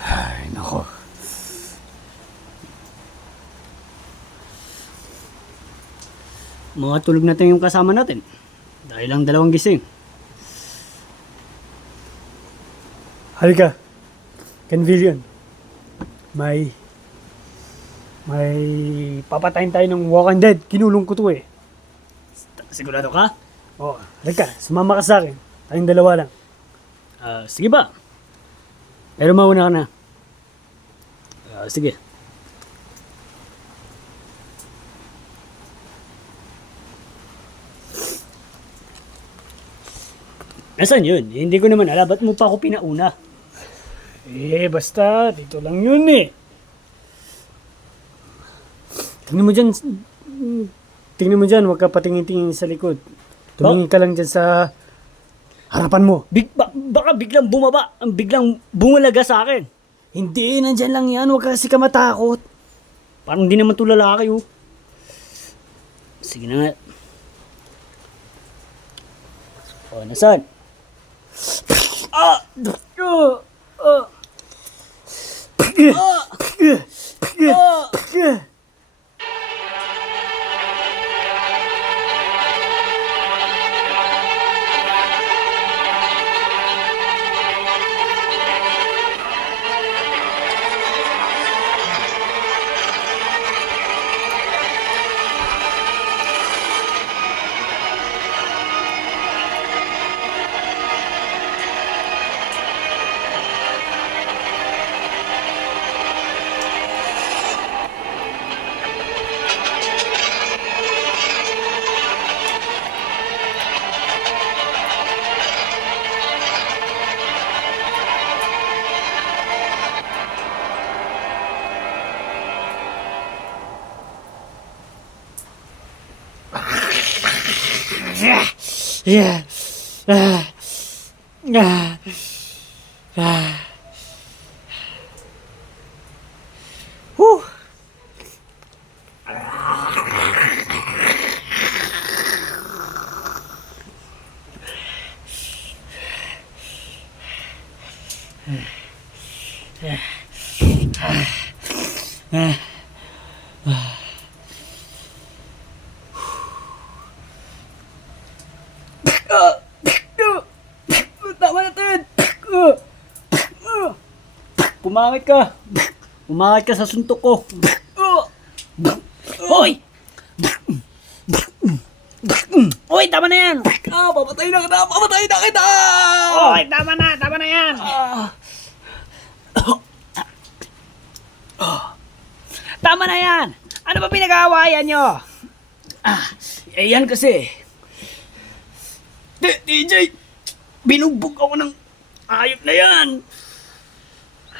Ay, nako. Mga tulog natin yung kasama natin. Dahil lang dalawang gising. Halika. Convillion. May papatayin tayo ng Walking Dead. Kinulong ko to eh. Sigurado ka? Oo. Halika. Sumama ka sa akin. Tayong dalawa lang. Sige ba? Pero mauna ka na. Sige. Nasaan yun? Hindi ko naman alam. Ba't mo pa ako pinauna? Basta. Dito lang yun eh. Tingnan mo dyan. Tingnan mo dyan. Huwag ka patingin-tingin sa likod. Tumingin ka lang dyan sa harapan mo. Baka biglang bumaba. Biglang bumalaga sa akin. Hindi. Nandyan lang yan. Huwag ka kasi ka matakot. Parang di naman ito lalaki oh. Sige na nga. O, nasaan? Yeah. Whew. Tama na, Ted! Pumangit ka! Pumangit ka sa suntok ko! Hoy! Hoy, tama na yan! Papatayin na kita! Papatayin na kita! Hoy, tama na yan! Tama na yan! Ano ba pinag-aawayan nyo? Yan kasi. DJ! Binugbog ako ng ayop na yan!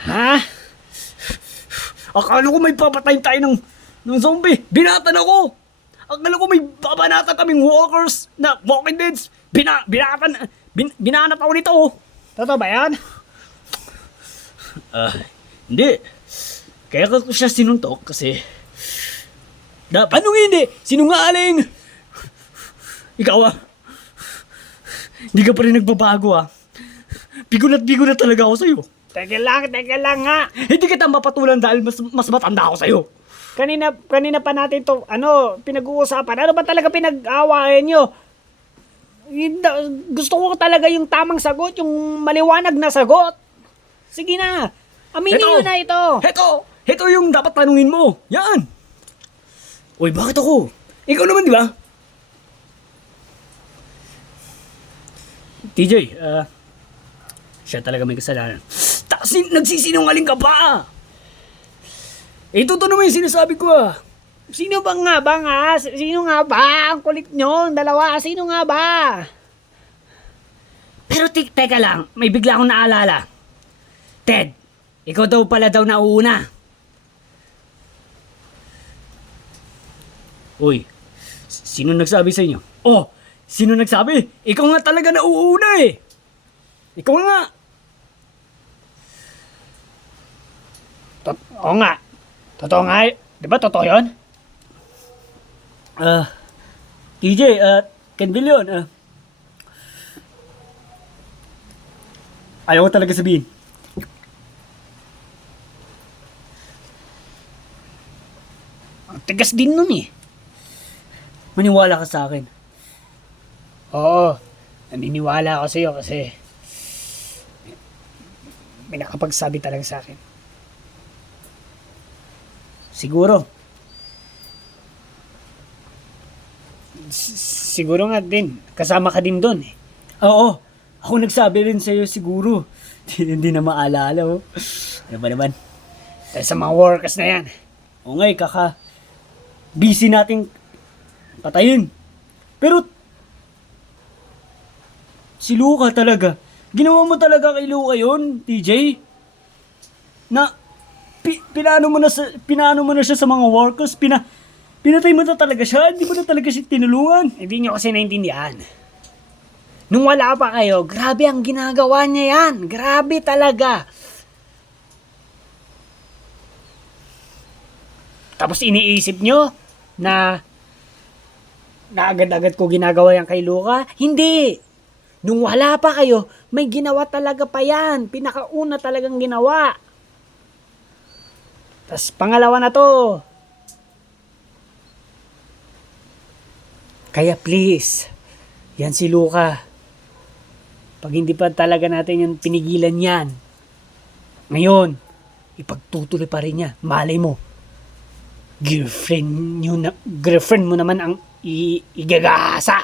Ha? Akala ko may papatayin tayo ng zombie. Binatan ako. Akala ko may babanatan kaming walkers na walking deads. Binanat ako nito. Totoo ba yan? Hindi. Kaya ko siya sinuntok kasi... Anong hindi? Sinungaling! Ikaw hindi ka pa rin nagbabago Bigo na talaga ako sa'yo. Teka lang nga. Hindi kita mapatulan dahil mas matanda ako sa'yo. Kanina pa natin to, pinag-uusapan. Ano ba talaga pinag-awayan nyo? Gusto ko talaga yung tamang sagot, yung maliwanag na sagot. Sige na, aminin nyo na ito. Heto yung dapat tanungin mo. Yan! Uy, bakit ako? Ikaw naman, di ba? TJ, siya talaga may kasalanan. Nagsisinungaling ka pa! Ito naman yung sinasabi ko Sino ba nga ba? Sino nga ba? Ang kulit nyo, dalawa. Sino nga ba? Pero teka lang, may bigla akong naalala. Ted, ikaw daw pala nauuna. Uy, sino nagsabi sa inyo? Oh, sino nagsabi? Ikaw nga talaga nauuna eh. Ikaw nga. Oo nga. Totoo nga. Di ba totoo yun? TJ, Kenvillion, ayaw ko talaga sabihin. tigas din nun eh. Maniwala ka sa akin. Oo, naniniwala ako sa'yo kasi may nakapagsabi talaga sa akin. Siguro. Siguro nga din, kasama ka din doon eh. Oo. Ako nagsabi rin sa'yo siguro. Hindi na maalala, oh. Ano ba naman? Dahil sa mga workers na yan. O nga, busy nating patayin. Pero, si Luca talaga. Ginawa mo talaga kay Luca yun, TJ? Na, pinano mo na siya sa mga workers, pinatay mo na talaga siya, hindi mo na talaga siya tinulungan. Hindi nyo kasi naintindihan. Nung wala pa kayo, grabe ang ginagawa niya yan. Grabe talaga. Tapos iniisip nyo na agad-agad ko ginagawa yan kay Luca? Hindi. Nung wala pa kayo, may ginawa talaga pa yan. Pinakauna talagang ginawa. Tapos pangalawa na to. Kaya please, yan si Luca. Pag hindi pa talaga natin yung pinigilan yan, ngayon, ipagtutuloy pa rin niya. Malay mo, girlfriend mo naman ang igagasa.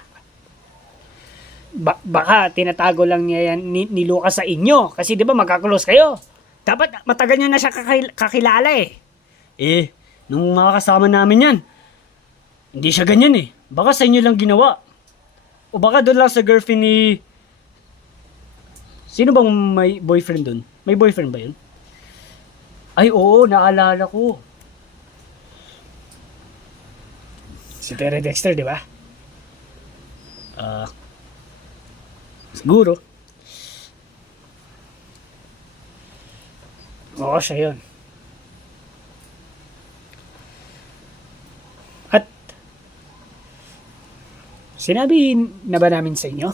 Baka tinatago lang niya yan ni Luca sa inyo. Kasi di ba magkakulos kayo? Dapat matagal niya na siya kakilala eh. Nung mga kasama namin yan, hindi siya ganyan eh. Baka sa inyo lang ginawa. O baka doon lang sa girlfriend ni... Sino bang may boyfriend doon? May boyfriend ba yun? Ay oo, naalala ko. Si Terry Dexter, di ba? Siguro. Oo, siya yun. At sinabi na ba namin sa inyo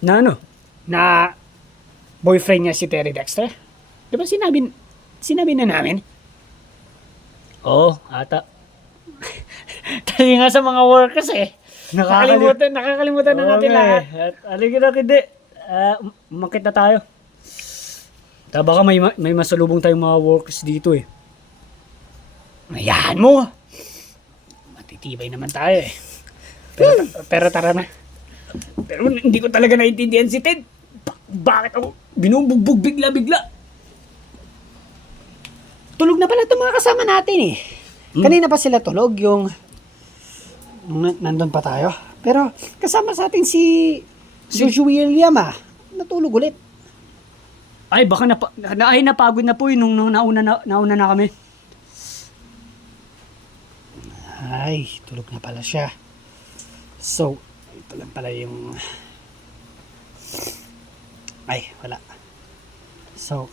Na ano? na boyfriend niya si Terry Dexter? Di ba sinabi na namin? Oo, ata. Tayo nga sa mga workers eh. Nakakalimutan na natin lahat. At aligid na hindi. Umakit na tayo. Baka may masalubong tayong mga workers dito eh. Hayaan mo. Matitibay naman tayo eh. Pero tara na. Pero hindi ko talaga naintindihan si Ted. Bakit ako binubugbog bigla-bigla? Tulog na pala itong mga kasama natin eh. Kanina pa sila tulog yung nandun pa tayo. Pero kasama sa atin si William natulog ulit. Ay, baka napagod na po eh nung nauna na kami. Ay, tulog na pala siya. So, ito lang pala yung... Ay, wala. So,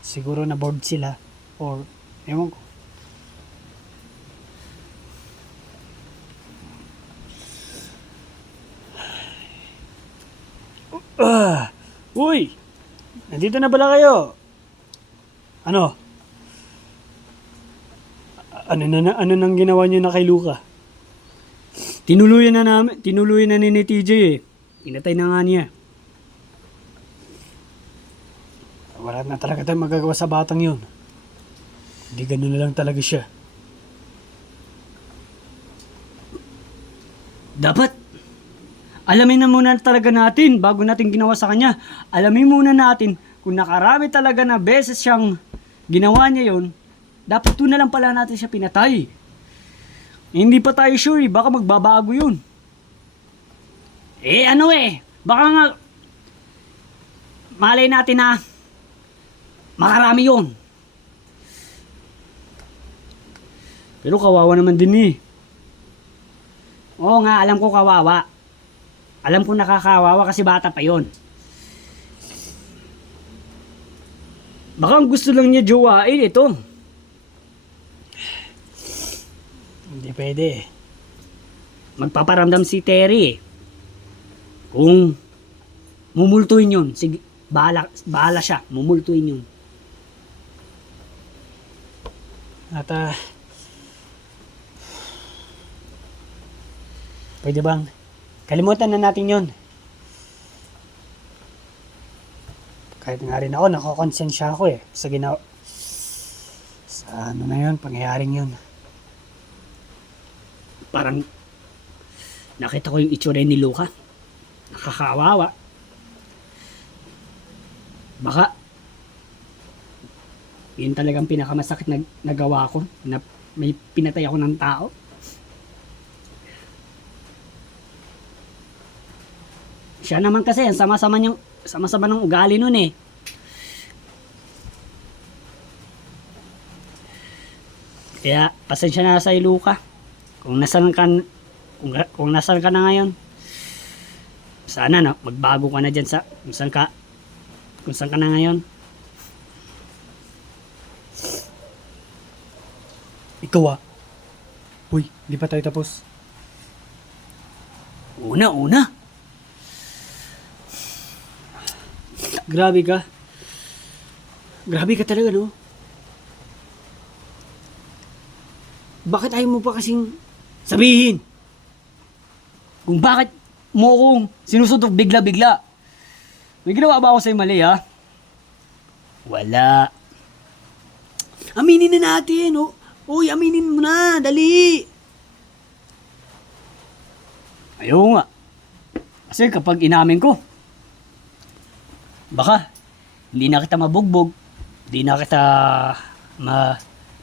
siguro na bored sila or ewan ko. Uy! Nandito na pala kayo? Ano? Ano nang ginawa niyo na kay Luca? Tinuluyan na ni TJ eh. Pinatay na nga niya. Wala na talaga tayong magagawa sa batang yun. Hindi ganun na lang talaga siya. Dapat, alamin na muna talaga natin bago natin ginawa sa kanya. Alamin muna natin kung nakarami talaga na beses siyang ginawa niya yon. Dapat doon na lang pala natin siya pinatay. Hindi pa tayo sure eh, baka magbabago yun. Baka nga, malay natin na makarami yun. Pero kawawa naman din eh. Oo nga, alam ko kawawa. Alam ko nakakawawa kasi bata pa yon. Baka ang gusto lang niya jowain ito. Hindi pwede. Magpaparamdam si Terry eh. Kung mumultuin yun, sige, bahala siya, mumultuin yun. At Pwede bang kalimutan na natin yon? Kahit nga rin ako, nakakonsensya ako eh. Sa ginawa. Sa ano na yun, pangyayaring yun. Parang nakita ko yung itsura ni Luca. Nakakawawa. Baka yun talagang pinakamasakit na nagawa ko, na may pinatay ako ng tao. Siya naman kasi, ang sama-sama ng ugali nun eh. Kaya, pasensya na sa Luca. Kung nasan ka na ngayon, sana na magbago ka na dyan sa kung saan ka na ngayon. Ikaw ah. Uy, di pa tayo tapos. Una. Grabe ka. Grabe ka talaga, no? Bakit ayaw mo pa kasing sabihin? Kung bakit mo akong sinusuntok bigla-bigla. May ginawa ba ako sa'yo mali, ha? Wala. Aminin na natin, oh. Uy, aminin mo na, dali. Ayaw nga. Kasi kapag inamin ko, baka hindi na kita mabugbog, hindi na kita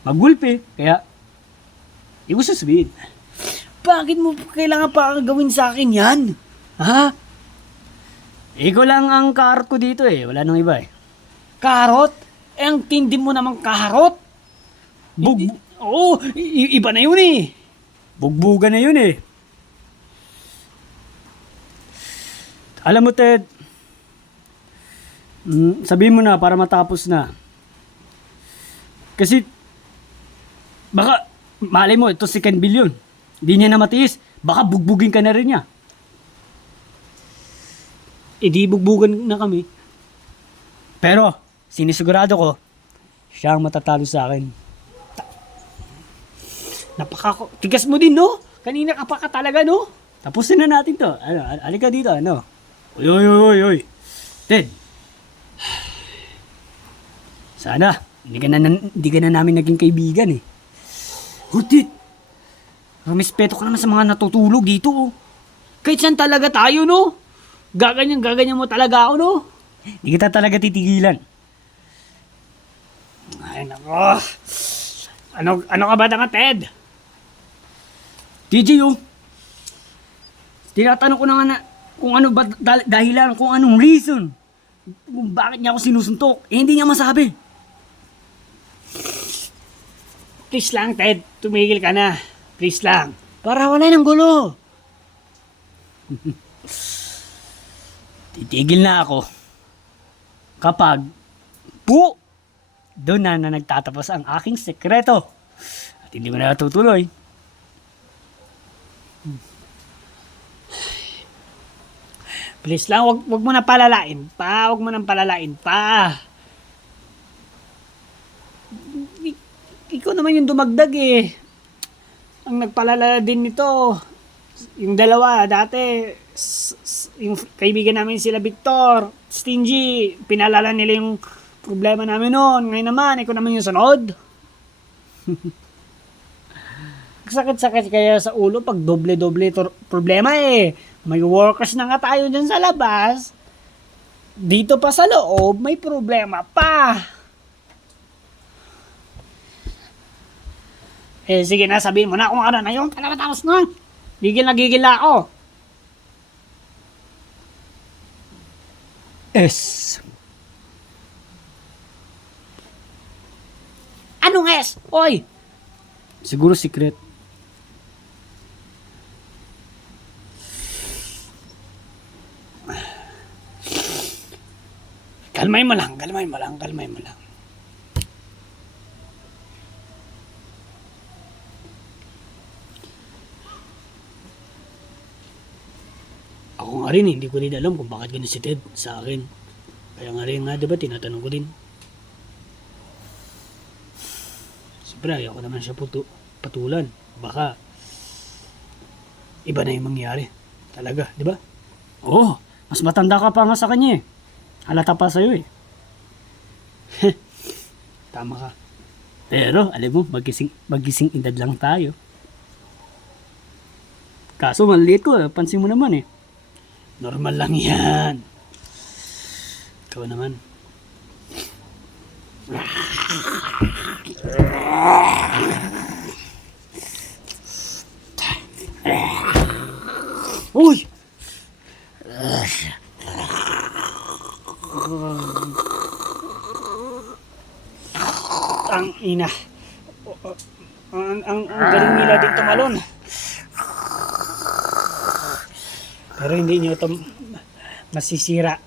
magulpi, kaya hindi ko sasabihin. Bakit mo kailangan pa gawin sa akin yan? Ha? Ikaw lang ang karot ko dito eh, wala nang iba eh. Karot? Eh, ang tindi mo namang karot? Oo, iba na yun eh. Bugbugan na yun eh. Alam mo Ted, sabihin mo na para matapos na. Kasi, baka, malay mo, ito si Ken Billion. Hindi niya na matiis, baka bugbugin ka na rin niya. Di bugbugan na kami. Pero, sinisigurado ko, siya ang matatalo sa akin. Tigas mo din, no? Kanina ka pa ka talaga, no? Tapusin na natin to. Alika dito, ano? Uy. Ted. Sana, hindi ka na namin naging kaibigan eh. Hurtit! Rumispeto ka naman sa mga natutulog dito, oh. Kahit saan talaga tayo, no? Gaganyan mo talaga ako, no? Hindi kita talaga titigilan. Ay, nako. Ano ka ba na Ted? TJ, oh. Tinatanong ko na nga na kung ano ba dahilan, kung anong reason. Kung bakit niya ako sinusuntok. Eh, hindi niya masabi. Please lang, Ted. Tumigil ka na. Please lang. Para wala ng gulo. Titigil na ako kapag doon na nagtatapos ang aking sekreto. At hindi mo na natutuloy. Please lang, wag mo na palalain pa. Wag mo nang palalain pa. Ikaw naman yung dumagdag eh. Ang nagpalala din nito, yung dalawa, dati, yung kaibigan namin sila Victor, Stingy, pinalala nila yung problema namin noon. Ngayon naman, ikaw naman yung sunod. Sakit-sakit kaya sa ulo pag doble-doble problema eh. May workers na nga tayo dyan sa labas. Dito pa sa loob, may problema pa. Eh sige na, sabihin mo na kung ano na yun. Tapos na. Gigil na ako. S. Anong S? Oy! Siguro secret. Kalmay mo lang. Ako nga rin, hindi ko rin alam kung bakit ganun si Ted sa akin. Kaya nga rin nga, diba, tinatanong ko din. Siyempre, ayaw ko naman siya patulan. Baka, iba na yung mangyari. Talaga, di ba? Oo, mas matanda ka pa nga sa kanya eh. Halata pa sa'yo eh. Tama ka. Pero, alam mo, magising edad lang tayo. Kaso, maliit ko, pansin mo naman eh. Normal lang yan. Ikaw naman. Uy! Ang ina. Ang galing nila din tumalon. Pero hindi nyo ito masisira.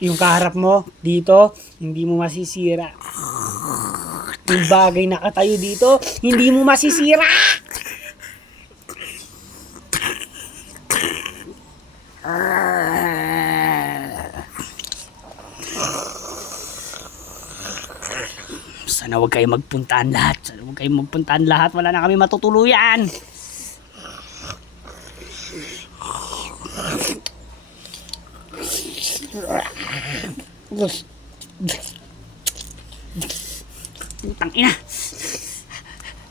Yung kaharap mo dito, hindi mo masisira. Yung bagay nakatayo dito, hindi mo masisira. Sana huwag kayo magpuntaan lahat. Sana huwag kayo magpuntaan lahat. Wala na kami matutuluyan. Putang ina.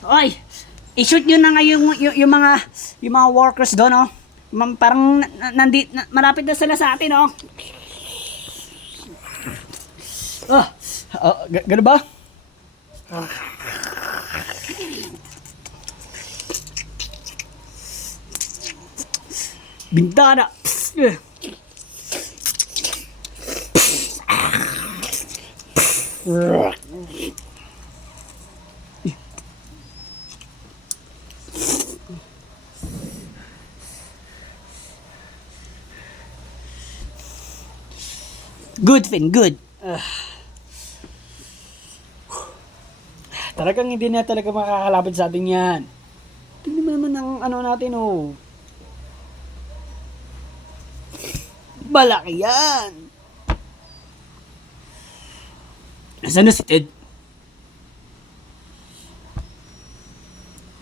Oy, i-shoot nyo na nga yung mga workers doon, oh. Parang malapit na sila sa atin, oh. Gano'n ba? Bintana. Good, Finn, good. Talagang hindi na talaga makakalaban sa atin yan. Tingnan mo naman ang ano natin, oh. Malaki yan. Nasaan na si Ted?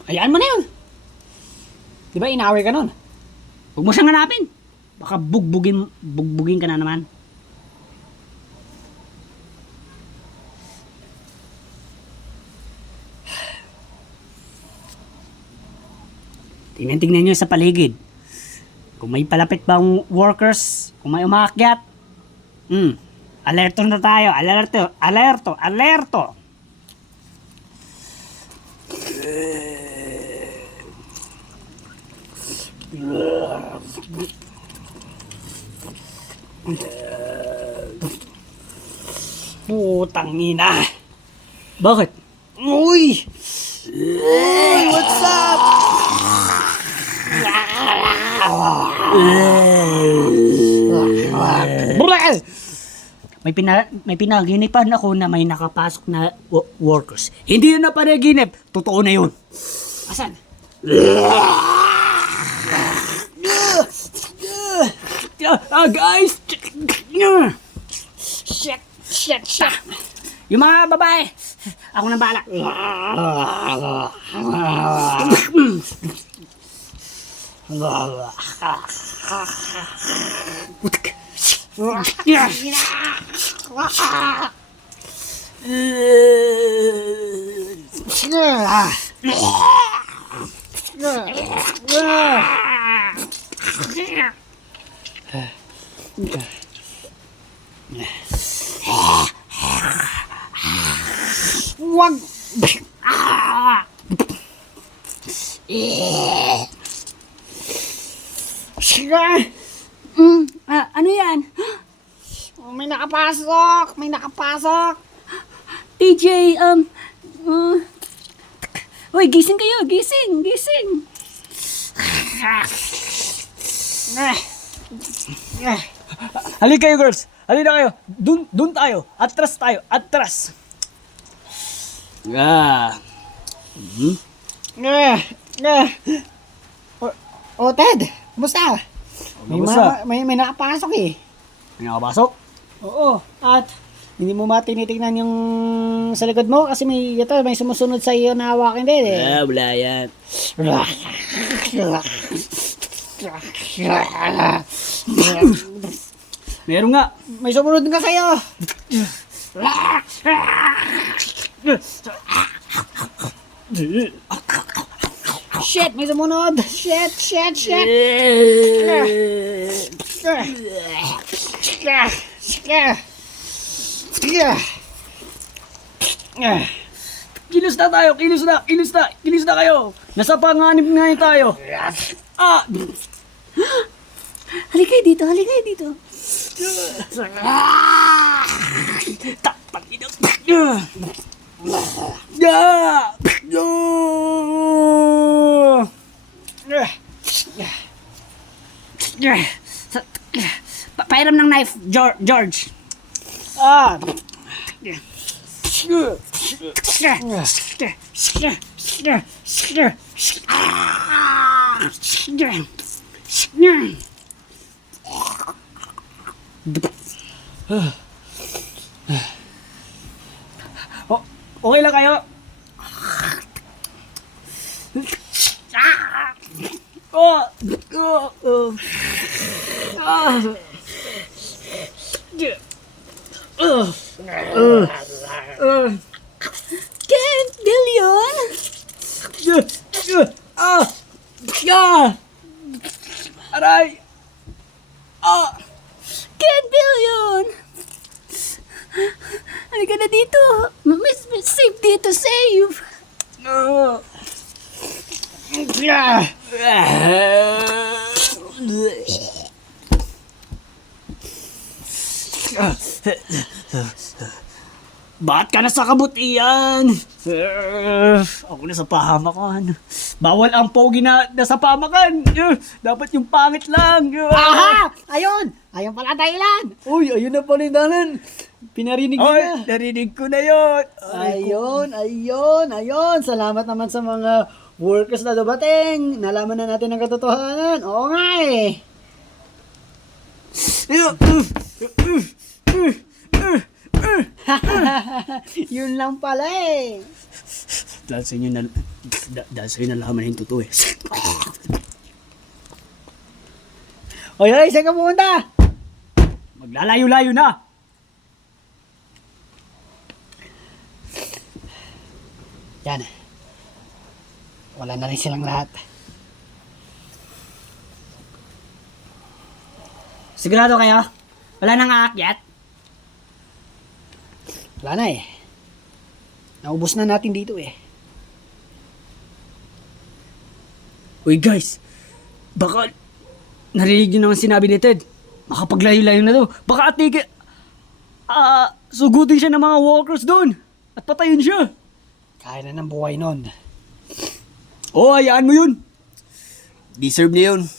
Hayaan mo na yun. Di ba inaway ka nun? Huwag mo siyang hanapin. Baka bugbugin ka na naman. Tingnan nyo sa paligid. Kung may palapit bang workers, kung may umaakyat, alerto na tayo. Alerto. Putang ina. Bakit? Uy! What's up? May pinaginipan ako na may nakapasok na workers. Hindi yun na panaginip. Totoo na yun. Asan? Guys! Shit. Yung mga babae, ako nang bahala. Wag. Ano yan? May nakapasok. TJ, Hoy, gising kayo, gising. Halika kayo, girls. Halika kayo. Dun tayo. Atras tayo. Ted, kumusta? Kumusta? May nakapasok eh. May nakapasok? Oo, at Hindi mo matinitignan yung sa likod mo kasi may sumusunod sa iyo na hawakin din eh. Wala yan. Meron nga. May sumunod nga sa'yo. Shit, may sumunod. Shit. Kilos na tayo, kilos na kayo. Nasa panganib nga tayo. Ah! Halika dito. Yeah! Pairam ng knife, George. Ah, Okay lang kayo? Ken Billion! Aray! Ken Billion! Halika na dito. May safe dito, safe. Bakit ka na sa kabutihan? Ako na sa pahamakan. Bawal ang pogi na nasa pahamakan. Dapat yung pangit lang. aha! Ayun! Ayun pala dahilan! Uy, ayun na pala yung dalan. Pinarinig Oy, niya. narinig ko na yun. Ayun. Salamat naman sa mga workers na dumating. Nalaman na natin ang katotohanan. Oo nga eh. Yun lang pala eh. Dahil sa inyo na, dahil sa inyo nalaman yung totoo eh. Oy, saan ka pumunta? Maglalayo-layo na. Yan. Wala na rin silang lahat. Sigurado kayo? Wala nang aakyat? Wala na eh. Naubos na natin dito eh. Uy guys, baka narinig nyo naman sinabi ni Ted. Makapaglayo-layo na daw. Baka atigil, sugutin siya ng mga walkers doon. At patayin siya. Kaya na ng buhay nun. Oo, hayaan mo yun. Deserve niya yun.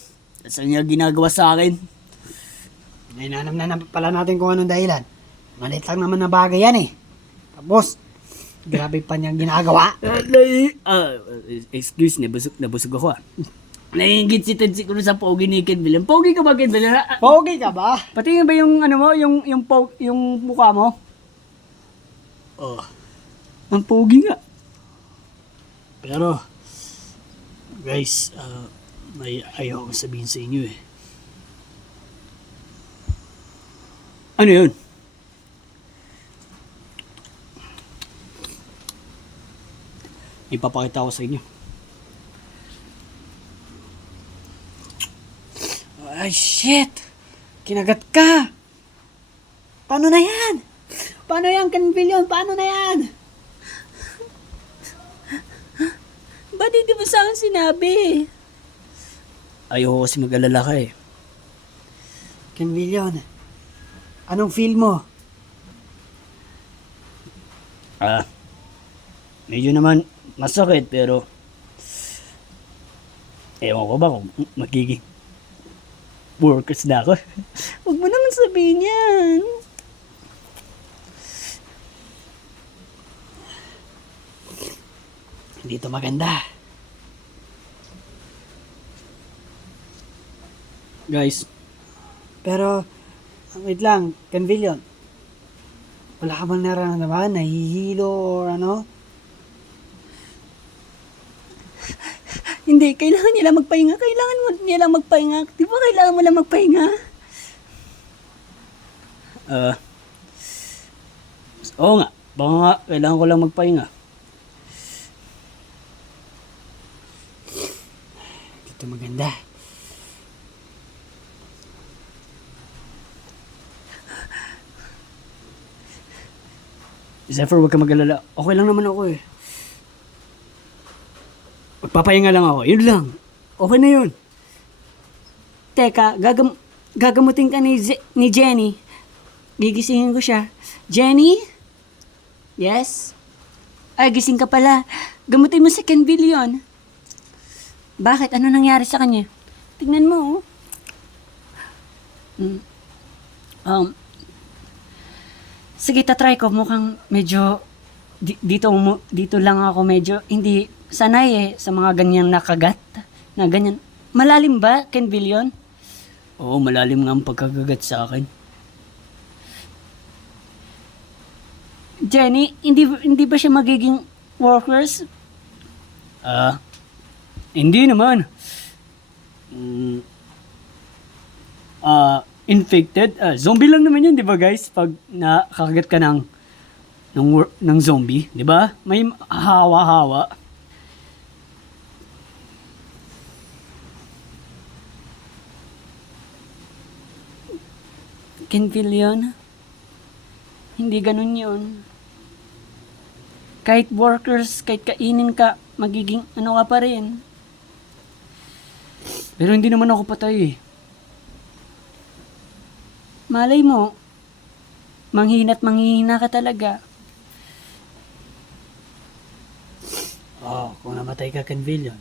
Saan niya ginagawa sa akin? Nainanam na pala natin kung anong dahilan. Malit lang naman na bagay yan eh. Tapos, grabe pa niyang ginagawa. Excuse, nabusog ako ah. Nahingit si Ted siguro sa pogi ni Ken Bill. Pogi ka ba, Ken Bill? Pogi ka ba? Patingin ba yung ano mo, yung mukha mo? Oh. Ang pogi nga. Pero, guys, may ayaw akong sabihin sa inyo eh. Ano yun? Ipapakita ko sa inyo. Ay, shit! Kinagat ka! Paano na yan? Paano yan, Ken Billion? Paano na yan? Ba't hindi mo sa akin sinabi? Ayoko kasi mag-alala ka eh. Ken Billion, anong feel mo? Medyo naman masakit pero ewan ko ba kung magiging workers na ako. Huwag mo naman sabihin yan. Hindi ito maganda. Guys, Pero, wait lang, Ken Billion. Wala ka bang nararamdaman? Nahihilo or ano? Hindi, kailangan nila magpahinga. Kailangan mo nila magpahinga. Di ba kailangan mo lang magpahinga? Oo nga. Baka nga, kailangan ko lang magpahinga. Dito maganda. Zephyr, huwag ka mag-alala. Okay lang naman ako eh. Magpapahinga lang ako. Yun lang. Okay na yun. Teka, gagamutin ka ni Jenny. Gigisingin ko siya. Jenny? Yes? Ay, gising ka pala. Gamutin mo si Ken Billion. Bakit? Ano nangyari sa kanya? Tignan mo, oh. Sige, tatry ko. Mukhang medyo dito lang ako medyo hindi sanay sa mga ganyang nakagat. Na ganyan. Malalim ba, Ken Billion? Oo, malalim nga ang pagkagagat sa akin. Jenny, hindi ba siya magiging workers? Hindi naman. Infected. Zombie lang naman yun, di ba guys? Pag nakakagat ka ng zombie, di ba? May hawa-hawa. Ken Billion? Hindi ganun yun. Kahit workers, kahit kainin ka, magiging ano ka pa rin. Pero hindi naman ako patay eh. Malay mo, manghina't manghihina ka talaga. Kung namatay ka, Ken Billion,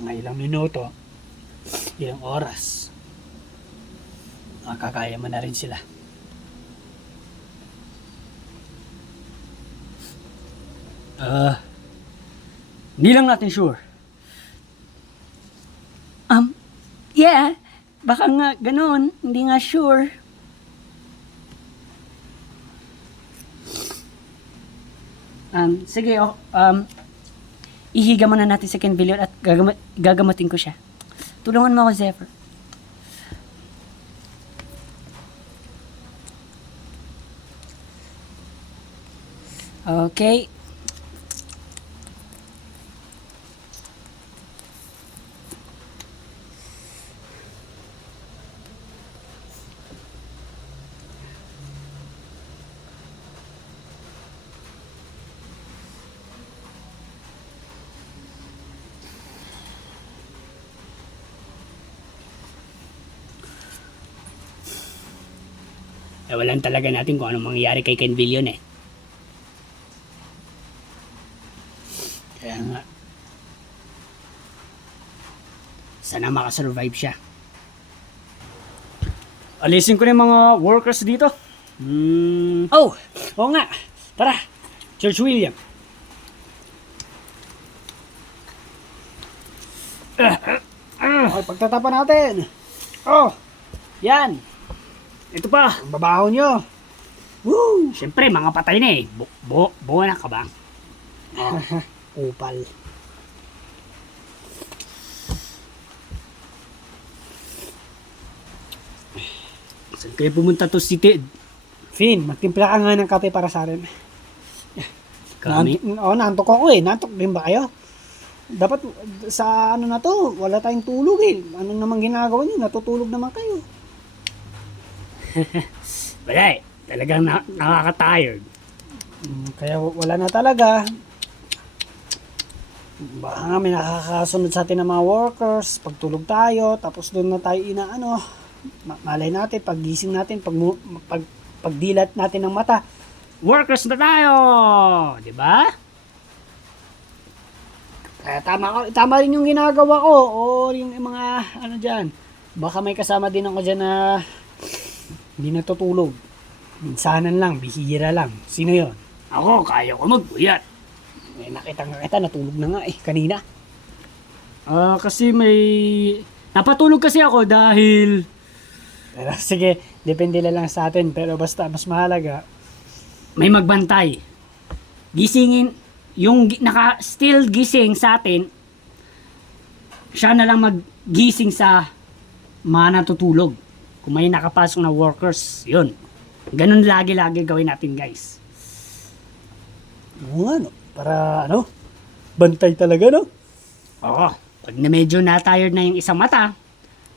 mga ilang minuto, ilang oras, makakaya mo na rin sila. Hindi lang natin sure. Yeah, baka nga ganun, hindi nga sure. Sige, ihiga muna natin si Ken Billion at gagamutin ko siya. Tulungan mo ako, Zephyr. Okay. Walan talaga natin kung anong mangyayari kay Ken Billion eh. Kaya nga, sana makasurvive siya. Alisin ko na yung mga workers dito. Oo nga. Tara, George William. Okay, pagtatapan natin. Yan. Ito pa. Ang babaho nyo. Woo! Siyempre, mga patay na eh. Buo na ka ba? Upal. Saan kayo pumunta to si Ted? Finn, magtimpla ka nga ng kape para sa akin. Kami? Nantok ako eh. Nantok din ba kayo? Dapat sa ano na to, wala tayong tulog eh. Anong naman ginagawa nyo? Natutulog naman kayo. Wala eh. Talagang nakaka-tired. Kaya wala na talaga. Baka nga may nakakasunod sa atin ng mga workers. Pagtulog tayo, tapos doon na tayo inaano. Malay natin, paggising natin, pagdilat natin ng mata. Workers na tayo! Di ba? Kaya tama rin yung ginagawa ko. O yung mga ano dyan. Baka may kasama din ako dyan na hindi natutulog. Minsanan lang, bihira lang. Sino yon? Ako, kaya ko magpuyat. Nakita nga kita, natulog na nga eh, kanina. Kasi may... Napatulog kasi ako dahil Pero sige, depende na lang sa atin. Pero basta mas mahalaga, May magbantay. Gisingin, yung naka-still gising sa atin, siya na lang maggising sa mga natutulog. Kung may nakapasok na workers, yun. Ganun lagi-lagi gawin natin, guys. oo nga, no? Para ano, bantay talaga, no? Oo. Pag na medyo na-tired na yung isang mata,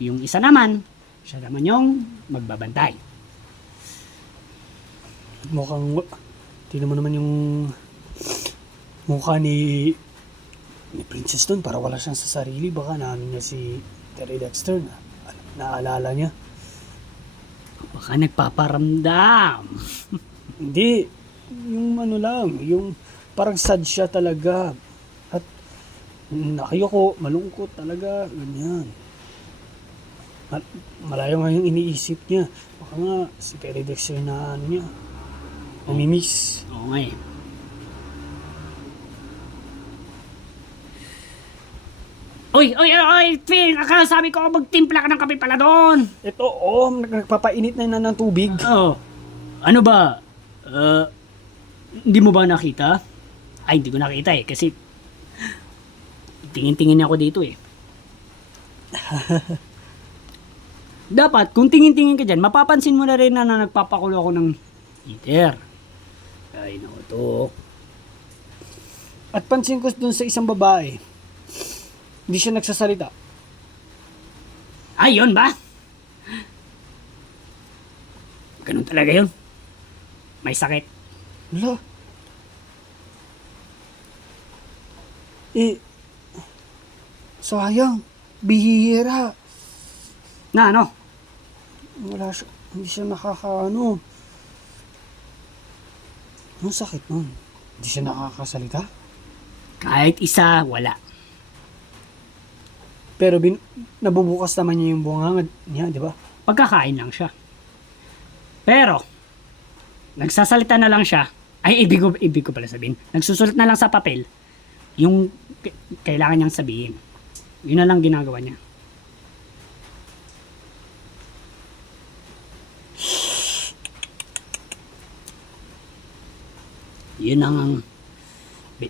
yung isa naman, siya naman yung magbabantay. Mukhang, tingnan mo naman yung mukha ni Princess doon, para wala siyang sa sarili. Baka naano niya si Terry Dexter na naalala niya. Baka nagpaparamdam. Hindi, yung ano lang, yung parang sad siya talaga. At nakayoko, malungkot talaga, ganyan. Malayo nga yung iniisip niya. Baka nga si Terry Dexter na ano niya, namimiss. Oo nga eh. Uy, Phil, akala sabi ko magtimpla ka ng kape pala doon. Ito, nagpapainit na ng tubig. Oo. Ano ba? Hindi mo ba nakita? Ay, hindi ko nakita eh. Kasi tingin-tingin ako dito eh. Dapat, kung tingin-tingin ka dyan, mapapansin mo na rin na nagpapakulo ako ng heater. Ay, naku to. At pansin ko dun sa isang babae, hindi siya nagsasalita. Ay, yun ba? Ganun talaga yun. May sakit. Wala. Sayang. Bihira. Na ano? Wala siya, hindi siya nakakaano. Ang sakit nun. Hindi siya nakakasalita. Kahit isa, wala. Pero nabubukas naman niya yung bunganga niya, di ba? Pagkakain lang siya. Pero, nagsasalita na lang siya. Ay, ibig ko pala sabihin. Nagsusulat na lang sa papel yung kailangan niyang sabihin. Yun na lang ginagawa niya. Yun ang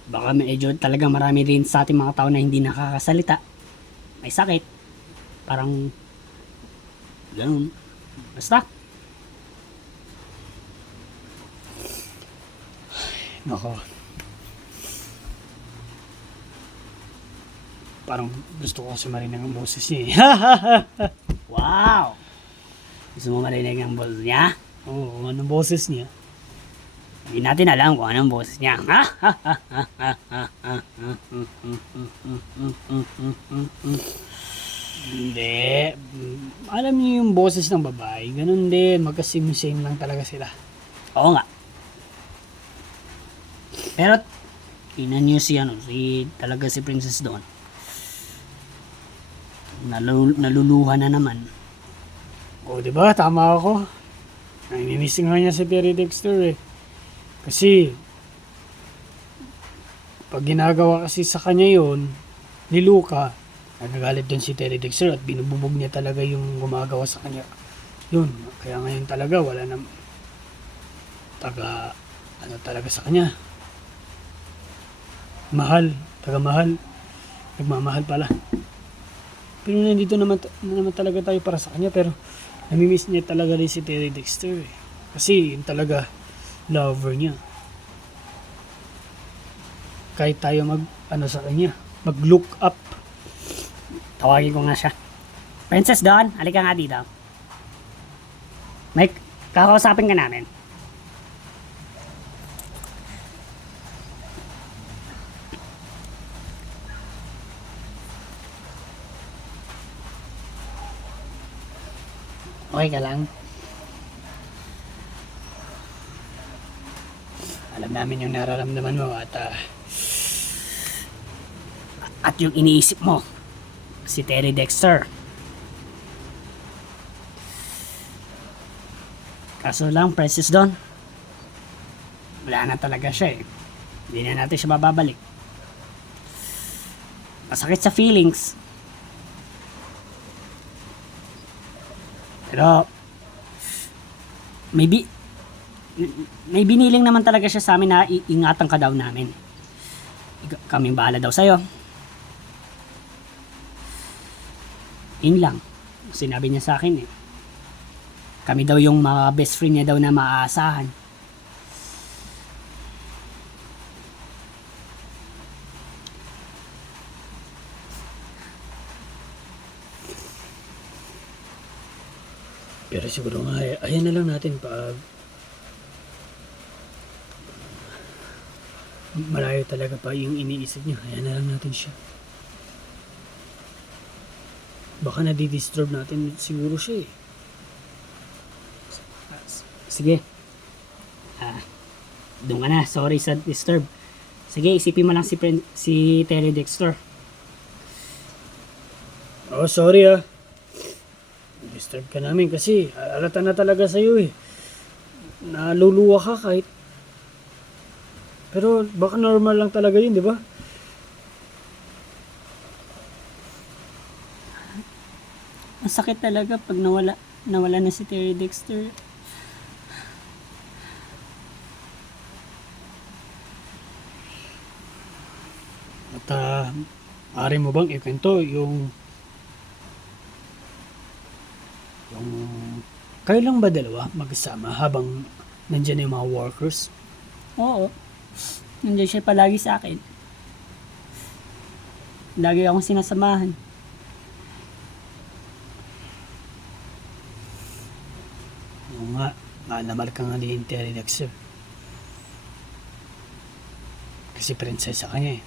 baka medyo talagang marami rin sa ating mga tao na hindi nakakasalita. May sakit. Parang ganun. Basta. Nako. Parang gusto ko kasi marinig ang boses niya eh. Wow! Gusto mo marinig ang boses niya? Oo, anong boses niya? Hindi natin alam kung anong boses niya. Hindi. Alam niyo yung boses ng babae, ganun din. Magka-same lang talaga sila. Oo nga. Pero, tingnan niyo si talaga si Princess doon. Naluluha na naman. O, di ba? Tama ako. Namimiss nga niya si Terry Dexter eh. Kasi, pag ginagawa kasi sa kanya yon ni Luca, nagagalit doon si Terry Dexter at binububog niya talaga yung gumagawa sa kanya. Yun, kaya ngayon talaga wala na talaga sa kanya. Mahal, taga-mahal. Nagmamahal pala. Pero nandito naman talaga tayo para sa kanya, pero namimiss niya talaga rin si Terry Dexter eh. Kasi yun talaga lover niya. Kahit tayo sa kanya, mag-look up. Tawagin ko nga siya. Princess Dawn, halika nga dito. Mike, kakausapin ka namin. Okay ka lang? Alam namin yung nararamdaman mo At yung iniisip mo, si Terry Dexter. Kaso lang, Princess Dawn, wala na talaga siya eh. Hindi na natin siya mababalik. Masakit sa feelings. Pero, may, bi- may biniling naman talaga siya sa amin na iingatan ka daw namin. Kaming bahala daw sa'yo. Yun lang. Sinabi niya sa akin eh. Kami daw yung mga best friend niya daw na maaasahan. Pero siguro nga, ayan na lang natin pag malayo talaga pa yung iniisip niya. Ayan na lang natin siya. Baka nadidisturb natin siguro siya eh. Sige. Doon ka na. Sorry sa disturb. Sige, isipin mo lang si Terry Dexter. Oh, sorry ah. Disturb ka namin kasi alata na talaga sa'yo eh. Naluluwa ka kahit. Pero baka normal lang talaga yun, di ba? Ang sakit talaga pag nawala na si Terry Dexter. At maaari mo bang ikwento yung kayo lang ba dalawa magkasama habang nandyan yung mga workers? Oo. Nandiyan siya palagi sa akin. Lagi akong sinasamahan. Oo nga, nalamar ka nga ni Terry Dexter. Kasi prinsesa ka niya eh.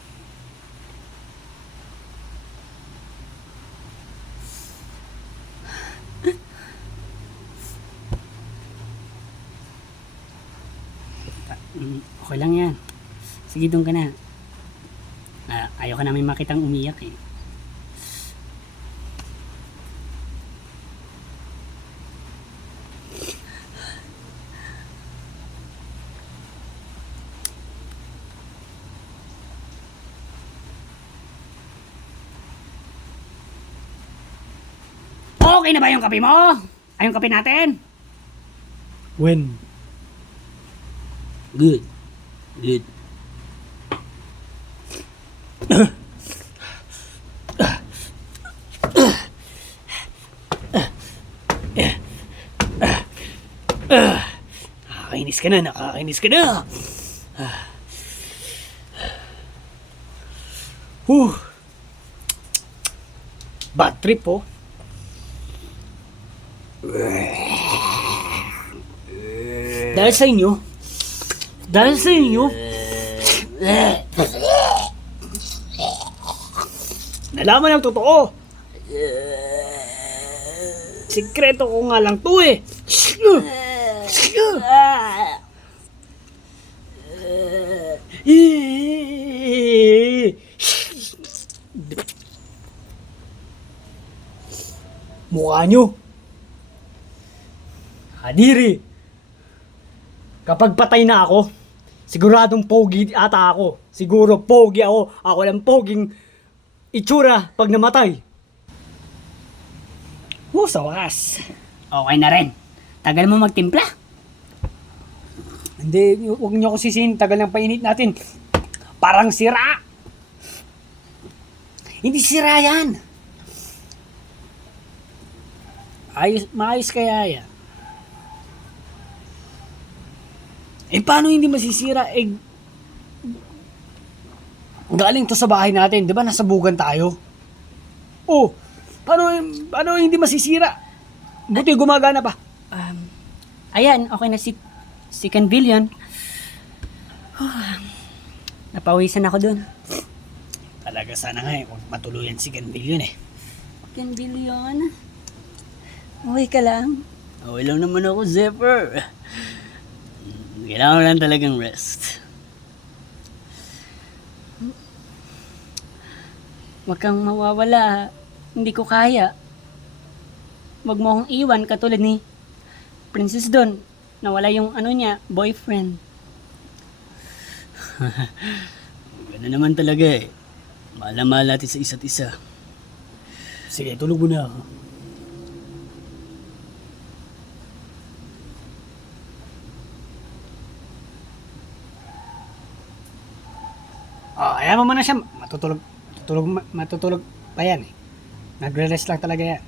Okay lang yan. Sige, doon ka na. Ayaw ka namin makitang umiyak eh. Okay na ba yung kape mo? Ay, yung kape natin? When? Good. Good. Nakakainis ka na, nakakainis ka na. Bad trip oh. Dahil sa inyo, Nalaman ang totoo. Sikreto ko nga lang to eh. Mukha nyo. Hadiri. Kapag patay na ako, siguradong pogi ata ako. Siguro pogi ako. Ako lang poging itsura pag namatay. sa wakas. Okay na rin. Tagal mo magtimpla. Hindi, huwag niyo ako sisihin. Tagal ng painit natin. Parang sira. Hindi sira yan. Maayos kaya yan. Eh, paano hindi masisira? Eh, galing to sa bahay natin. Di ba nasa bugan tayo? Oh, paano hindi masisira? Buti gumagana pa. Ayan, okay na si Canvillion. Napawisan ako dun. Talaga sana nga eh. Huwag matuluyan si Canvillion eh. Canvillion? Okay ka lang? Okay lang naman ako, Zephyr. Kailangan lang talagang rest. Huwag kang mawawala. Hindi ko kaya. Huwag mo akong iwan katulad ni Princess Dawn. Nawala yung boyfriend. Gano'n naman talaga eh. Mahal na mahal natin sa isa't isa. Sige, tulog muna ako. ayaw mo na siya. Matutulog pa yan eh. Nagre-rest lang talaga yan.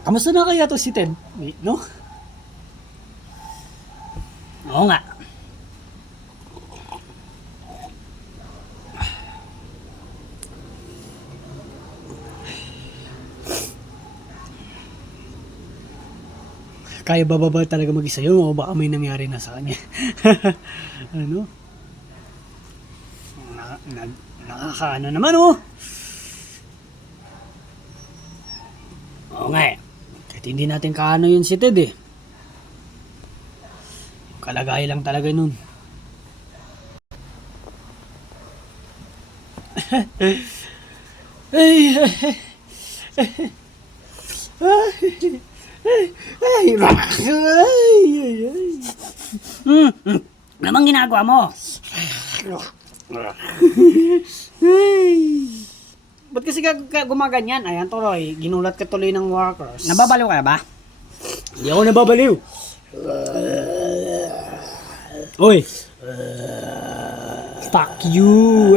Kamusta na kaya to si Ted? No? Oo nga. Kaya ba talaga mag-isa yun o baka may nangyari na sa kanya? Ano? Nakakaano naman oh. Oo nga eh. Kahit hindi natin kaano yun si Ted eh. Kalagay lang talaga nun. Namang ginagawa mo? Ba't kasi gumaganyan? Ayan tuloy, ginulat ka tuloy ng workers. Nababaliw ka na ba? Hindi ako nababaliw. Oy! Fuck you!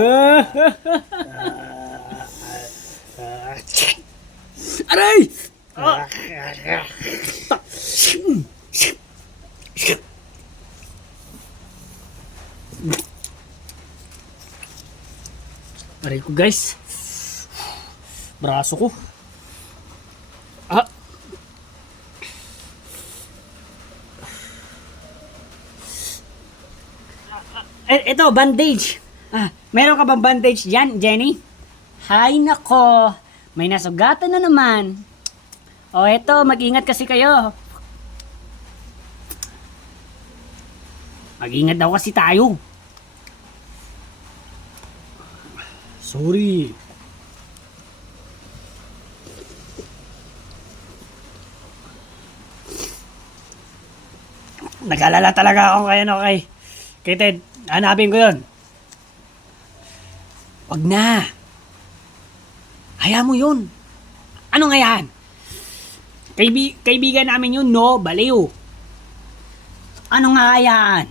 Aray! Aray ko guys. Braso ko. Ah. Ito, bandage. Meron ka bang bandage dyan, Jenny? Hay nako, may nasugatan na naman. O eto, mag-ingat kasi kayo. Mag-ingat daw kasi tayo. Sorry. Nag-alala talaga ako kay Ted. Hanapin ko yun. Wag na. Hayaan mo yun. Ano nga yan? Kaibigan namin yun, no? Baliw. Ano nga yan?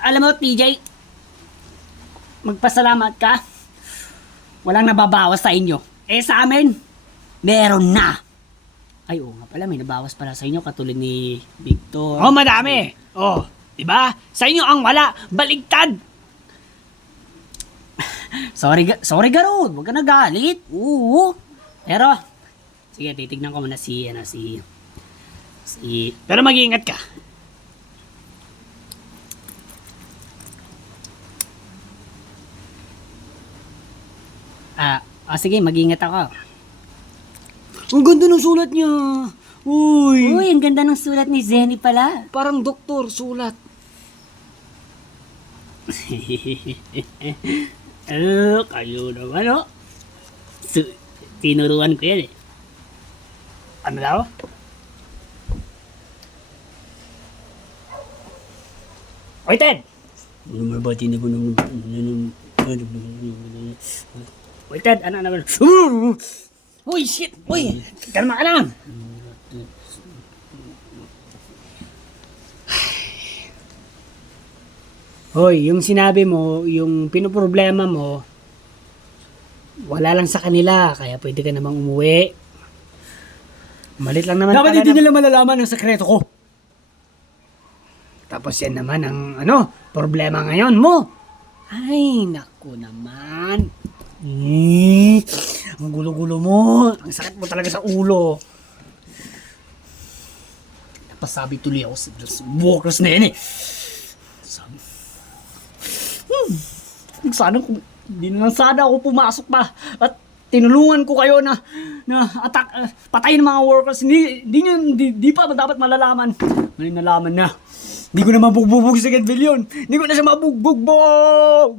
Alam mo, TJ, magpasalamat ka. Walang nababawas sa inyo. Eh sa amin, meron na. Ay, oo nga pala, may nabawas pala sa inyo katulad ni Victor. Oh, madami. Oh, diba? Sa inyo ang wala. Baligtad. Sorry Garud, huwag ka nagalit. Oo. Pero, sige, titignan ko muna si Pero mag-iingat ka. sige, mag-ingat ako. Ang ganda ng sulat niya. Uy. Uy, ang ganda ng sulat ni Zenny pala. Parang doktor sulat. Kayo naman oh. Tinuruan ko yan eh. Ano daw? Oy, Ted! Ano ba tinuruan mo? Oy, Ted, ano? Uy, shit! Uy! Kalma ka lang! Hoy, yung sinabi mo, yung pinoproblema mo, wala lang sa kanila, kaya pwede ka namang umuwi. Malit lang naman. Dapat hindi nila malalaman ang sekreto ko. Tapos yan naman ang problema ngayon mo. Ay, naku naman. Ang gulo-gulo mo. Ang sakit mo talaga sa ulo. Napasabi tuloy ako sa workers na yan eh. Sana kung hindi na lang sana ako pumasok pa at tinulungan ko kayo na attack, patayin ng mga workers. Hindi pa dapat malalaman. May nalaman na. Hindi ko na mabugbog si Kedville yun. Hindi ko na siya mabugbog.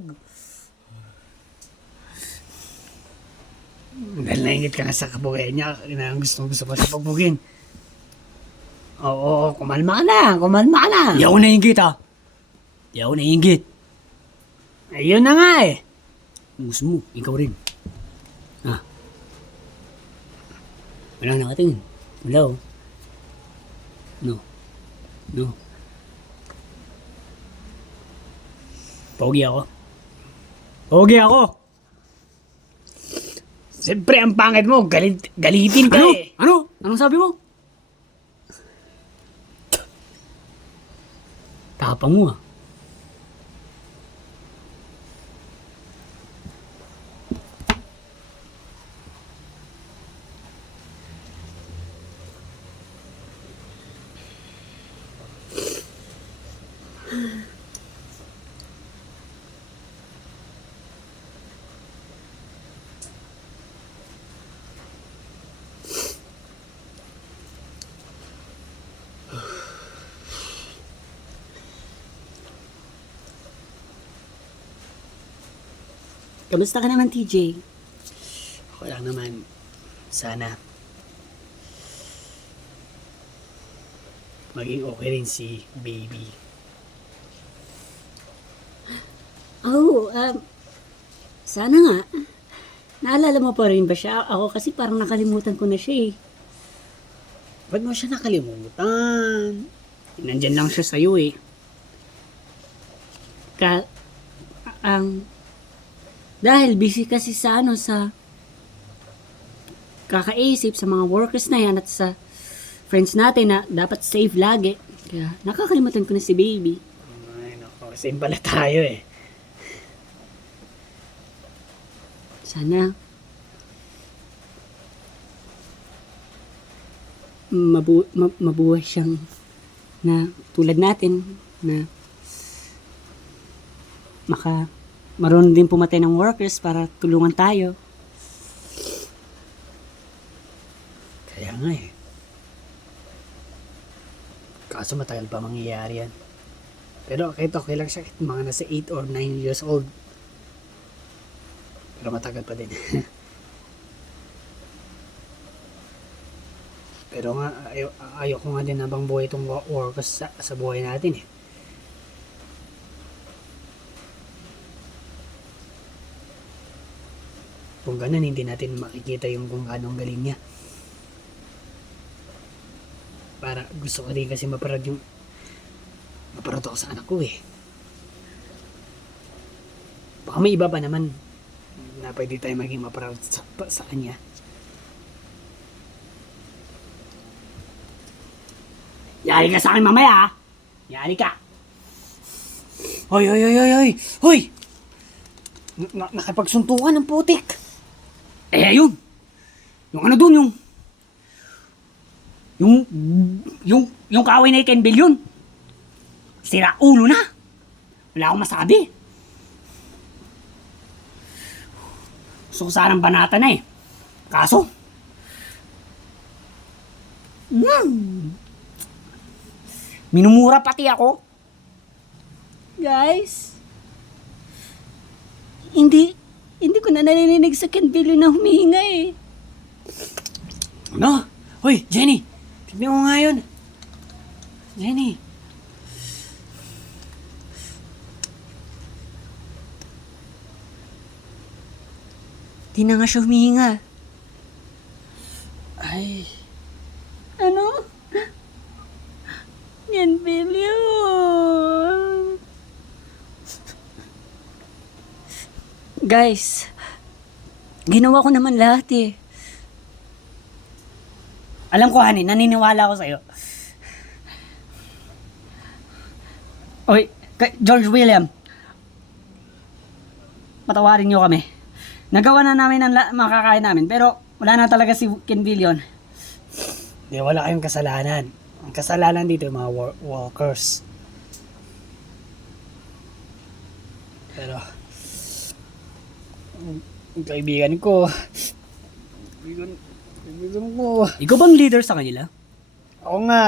Dahil naingit ka na sa kabugay niya na gusto pa sa pagbugin. Oo, kumalma ka na. Hindi ako nainggit ha. Di ako naingit. Ayun na nga eh. Gusto mo, ikaw rin. Wala nakatingin. Wala oh. No. No. Pogi ako. Pogi ako. Siyempre, ang pangit mo. Galitin ka eh. Ano? Anong sabi mo? Tapang mo ah. Kamusta ka naman, TJ? Ako lang naman. Sana. Maging okay rin si baby. Oh, sana nga. Naalala mo pa rin ba siya? Ako kasi parang nakalimutan ko na siya eh. Ba't mo siya nakalimutan? Nandyan lang siya sa'yo eh. Dahil busy kasi sa sa kakaisip sa mga workers na yan at sa friends natin na dapat safe lagi. Kaya nakakalimutan ko na si baby. Ay, nako. Same pala tayo eh. Sana mabuhay siyang na tulad natin na marunong din pumatay ng workers para tulungan tayo. Kaya nga eh. Kaso matagal pa mangyayari yan. Pero kahit okay lang siya, kahit mga nasa 8 or 9 years old. Pero matagal pa din. Pero nga, ayoko nga din habang buhay itong workers sa buhay natin eh. Kung ganun, hindi natin makikita yung kung anong galing niya. Para gusto ko din kasi maparad ako sa anak ko eh. Baka may iba pa naman na pwede tayo maging maparad sa kanya. Yari ka sa akin mamaya ah. Yari ka. Hoy! Hoy! Nakipagsuntukan ng putik. Eh ayun. Yung ano dun yung kaaway na Ken Bill yun. Sira ulo na. Wala akong masabi. Gusto ko sanang banata na eh. Kaso, minumura pati ako. Guys, hindi ko na narinig sa Ken Bilyo na humihinga eh. Ano? Hoy, Jenny! Tignan mo nga yun. Jenny! Di na nga siya humihinga. Ay... Ano? Ken Bilyo. Guys, ginawa ko naman lahat eh. Alam ko, honey, naniniwala ako sa'yo. Oy, George William, patawarin niyo kami. Nagawa na namin ang makakain namin, pero wala na talaga si Ken Billion. Di, wala kayong kasalanan. Ang kasalanan dito yung mga workers. Pero, ang kaibigan ko, kaibigan ko, Ikaw bang leader sa kanila? ako nga,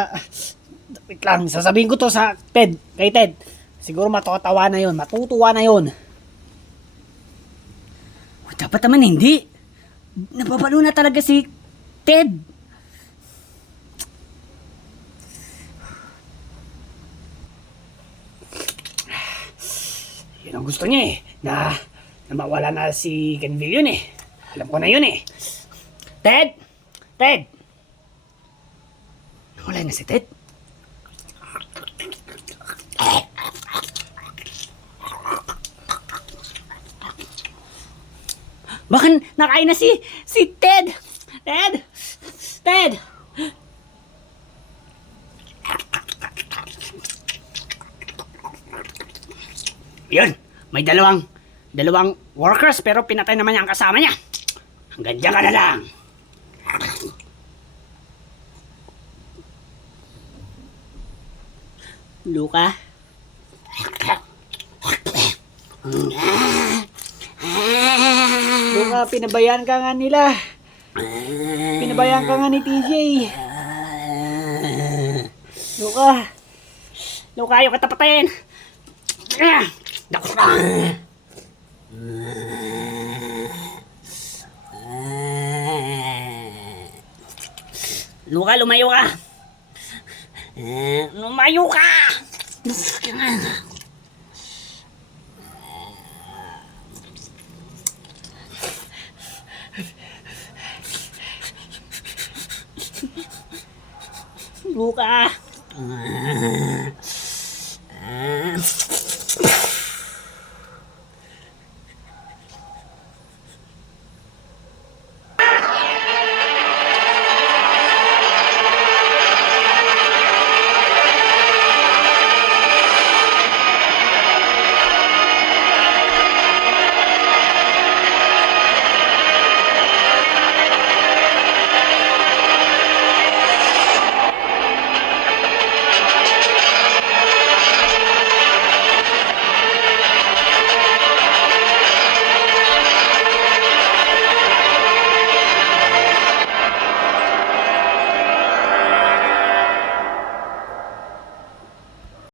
wait lang, sasabihin ko to sa kay Ted. Siguro matutuwa na yun. Dapat naman hindi. Napapalo na talaga si Ted. Yun ang gusto niya eh, na mawala na si Ken Billion eh. Alam ko na yun eh. Ted! Wala na si Ted. Baka nakain na si Ted. Ted! Ted! Yun, may dalawang workers pero pinatay naman niya ang kasama niya. Hanggang dyan ka na lang. Luka? Luka, pinabayaan ka nga nila. Pinabayaan ka nga ni TJ. Luka. Luka, ayaw ka tapatin. Luka, lumayo ka. Lumayo ka! Luka?